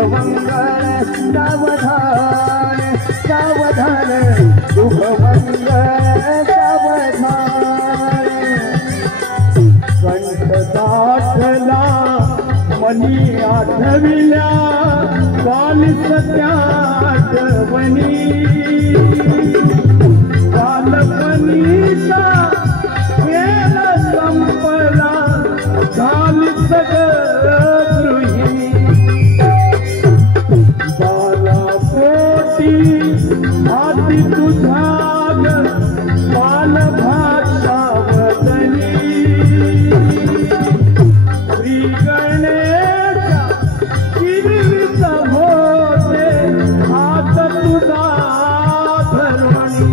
शुभमंगल सावधान सावधान शुभमंगल सावधान कंठ दाटला मनी आठविल्या कालिस त्या आठवणी कालपणीचा खेळ संपला झाली सगळं बालापोटी हाती तुझ्या बालभाषावदनी श्री गणेशा किरीट होते हात तुझा धरणी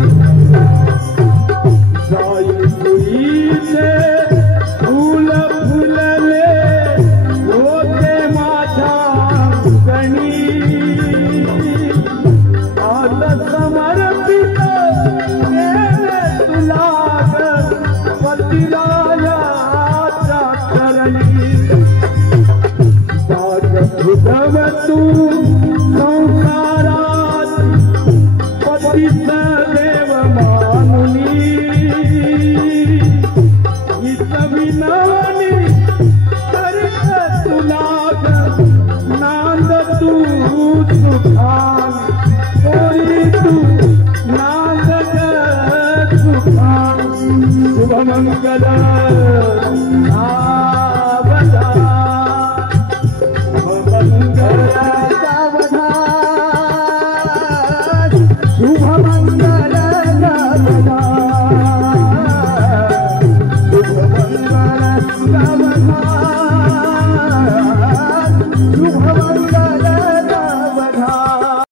जाई तुईचे फूल फुलले होते माझ्या गणी आज समर्पित केले तुला पतिरायाच्या चरणी दाग उद्धव तू संसारात पतीच देव मानुनी हिच विनवणी करीत तुला नांद तू सुखान होई तू नांद सुखान शुभमंगल सावधान शुभमंगल सावधान शुभमंगल सावधान शुभमंगल सावधान